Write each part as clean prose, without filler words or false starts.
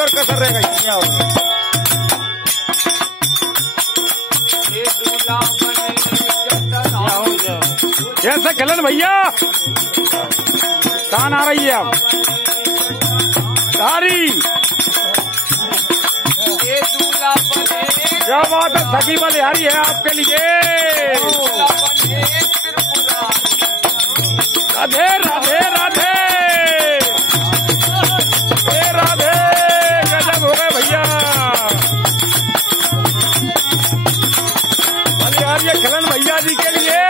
और कसर रहेगा। क्या होगा कैसे खिलन भैया तान आ रही है अब तारी। क्या बात है सखी बलिहारी है आपके लिए। राधे राधे राधे राधे गजब हो गए भैया। बलिहारी खिलन भैया जी के लिए।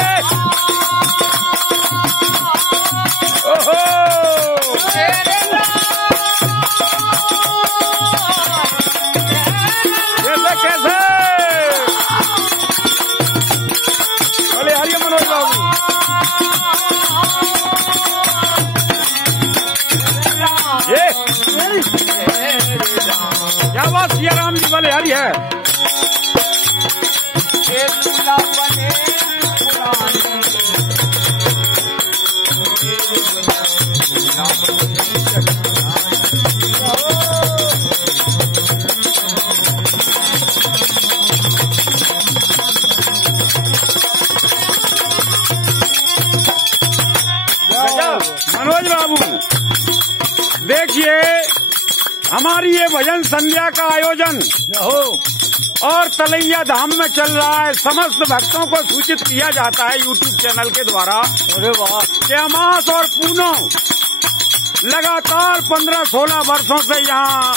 ओहो कैसे बलिहारी मनोज बाबू। ये क्या बात सिया राम जी बलिहारी है। मनोज बाबू देखिए हमारी ये भजन संध्या का आयोजन और तलैया धाम में चल रहा है। समस्त भक्तों को सूचित किया जाता है यूट्यूब चैनल के द्वारा। अरे वाह कि अमास और पूनम लगातार 15-16 वर्षों से यहाँ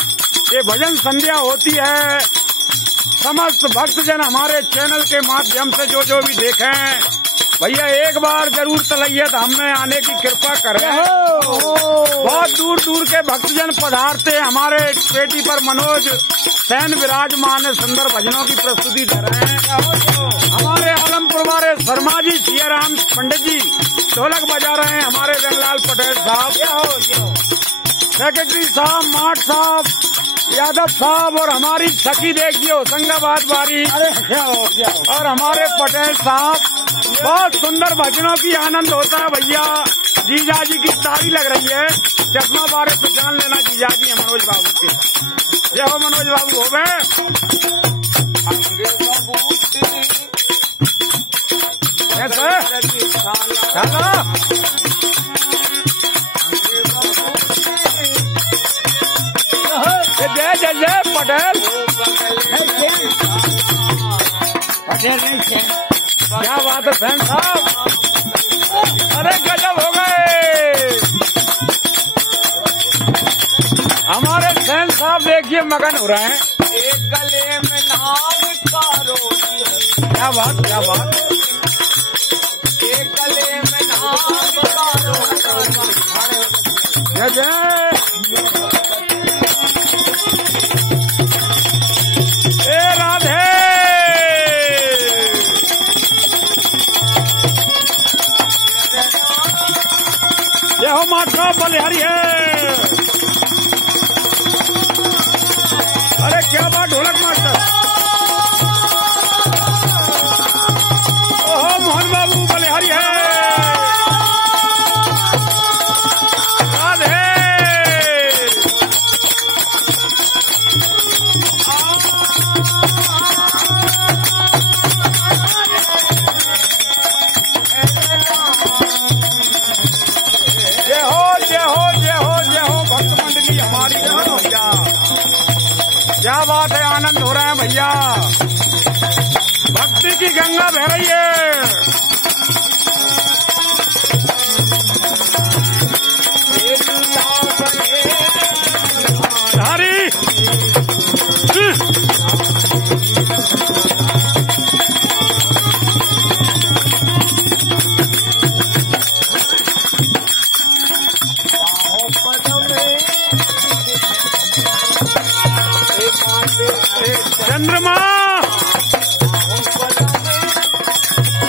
ये भजन संध्या होती है। समस्त भक्तजन हमारे चैनल के माध्यम से जो भी देखें भैया एक बार जरूर तलैया धाम में आने की कृपा करें। बहुत दूर दूर के भक्तजन पधारते हमारे पेटी पर मनोज सैन विराजमान है। सुंदर भजनों की प्रस्तुति दे रहे हैं। हमारे आलमपुर वाले शर्मा जी सियाराम पंडित जी ढोलक बजा रहे हैं। हमारे रंगलाल पटेल साहब, सेक्रेटरी साहब, माठ साहब, यादव साहब और हमारी सखी देखिए होशंगाबाद वाली और हमारे पटेल साहब। बहुत सुंदर भजनों की आनंद होता है भैया। जीजा जी की तारी लग रही है। चश्मा बारे पहचान लेना जीजा जी है मनोज बाबू के। जय हो मनोज बाबू हो गए। जय जय जय पटेल। क्या बात है फैन साहब। अरे गजब हो गए। हमारे फैन साहब देखिए मगन हो रहे हैं। एक गले में नाम का रोटी। क्या बात क्या बात। एक गले में नाम का रोटी। जय जय राधे। ये हो माता बलिहारी है। अरे क्या बात ढोलक मास्टर। ओहो मोहन बाबू बलिहारी है। राधे क्या बात है। आनंद हो रहा है भैया। भक्ति की गंगा बह रही है। धारी चंद्रमा।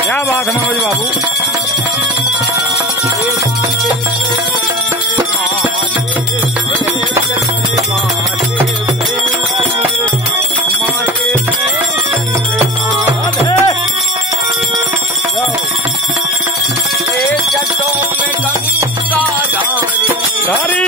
क्या बात है मनोज बाबू। धारी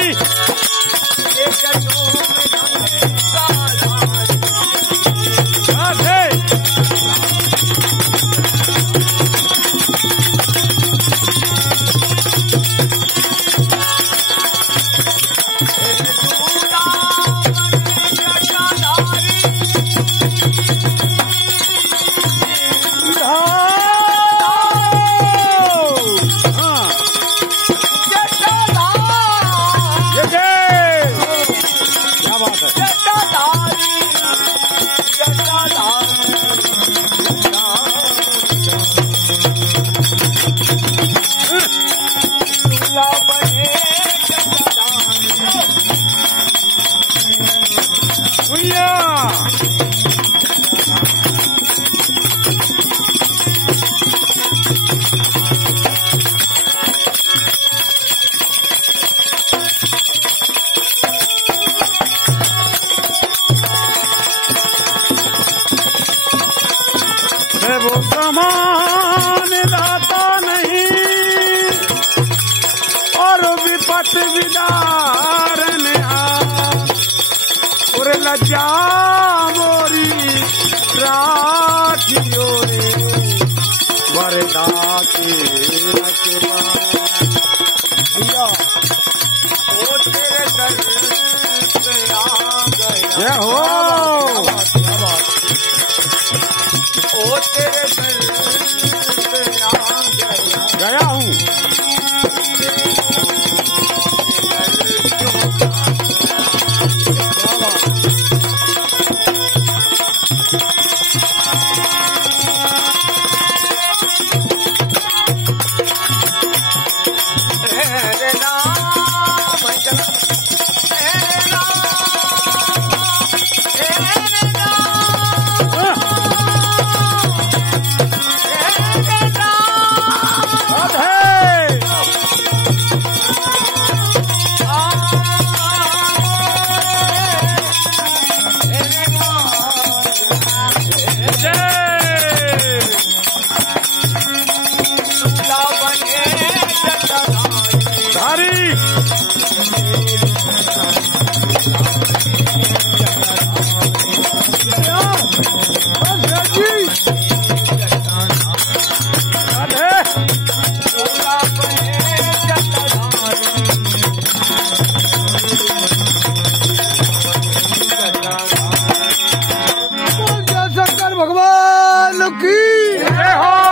समान दाता नहीं और विपत विदारन और लज्जा मोरी राखियो रे वरदा के रखवा ओ तेरे दर पे आ गया हो